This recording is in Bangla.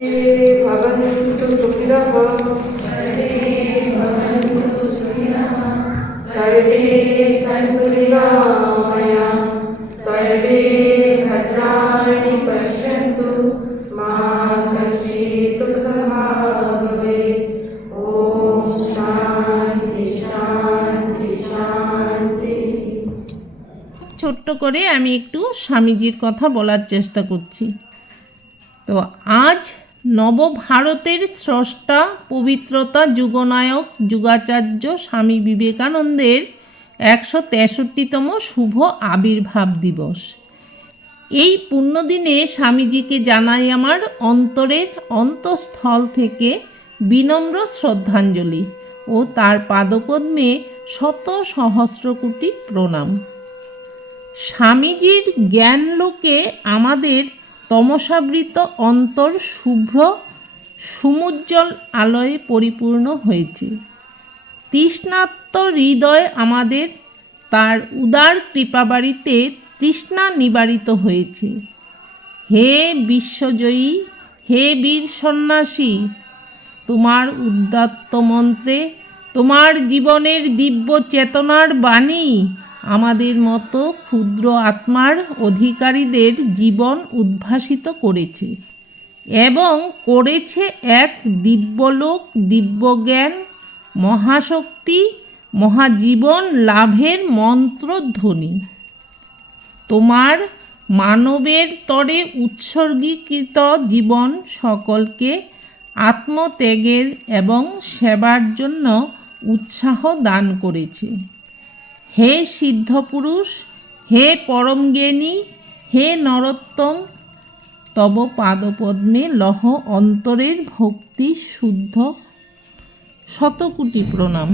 भवन्तु सुखिनः सर्वे सन्तु निरामया सर्वे भद्राणि पश्यन्तु मा कश्चित् दुःखभाग् भवेत् ॐ शान्ति शान्ति শান্তি ছোট্ট করে আমি একটু স্বামীজির কথা বলার চেষ্টা করছি তো আজ নবভারতের স্রষ্টা পবিত্রতা যুগনায়ক যুগাচার্য স্বামী বিবেকানন্দের একশো তেষট্টিতম শুভ আবির্ভাব দিবস। এই পুণ্যদিনে স্বামীজিকে জানাই আমার অন্তরের অন্তঃস্থল থেকে বিনম্র শ্রদ্ধাঞ্জলি ও তার পাদপদ্মে শত সহস্র কোটি প্রণাম। স্বামীজির জ্ঞানলোকে আমাদের তমসাবৃত অন্তর শুভ্র সমুজ্জ্বল আলোয় পরিপূর্ণ হয়েছে। তৃষ্ণাত্ম হৃদয় আমাদের তার উদার কৃপাবাড়িতে তৃষ্ণা নিবারিত হয়েছে। হে বিশ্বজয়ী, হে বীর সন্ন্যাসী, তোমার উদ্দাত্ত মন্ত্রে তোমার জীবনের দিব্য চেতনার বাণী আমাদের মতো ক্ষুদ্র আত্মার অধিকারীদের জীবন উদ্ভাসিত করেছে এবং করেছে এক দিব্যলোক, দিব্যজ্ঞান, মহাশক্তি, মহাজীবন লাভের মন্ত্রধ্বনি। তোমার মানবের তরে উৎসর্গীকৃত জীবন সকলকে আত্মত্যাগের এবং সেবার জন্য উৎসাহ দান করেছে। হে সিদ্ধ পুরুষ, হে পরম জ্ঞানী, হে নরোত্তম, তব পাদপদ্মে লহ অন্তরের ভক্তি শুদ্ধ। শতকোটি প্রণাম।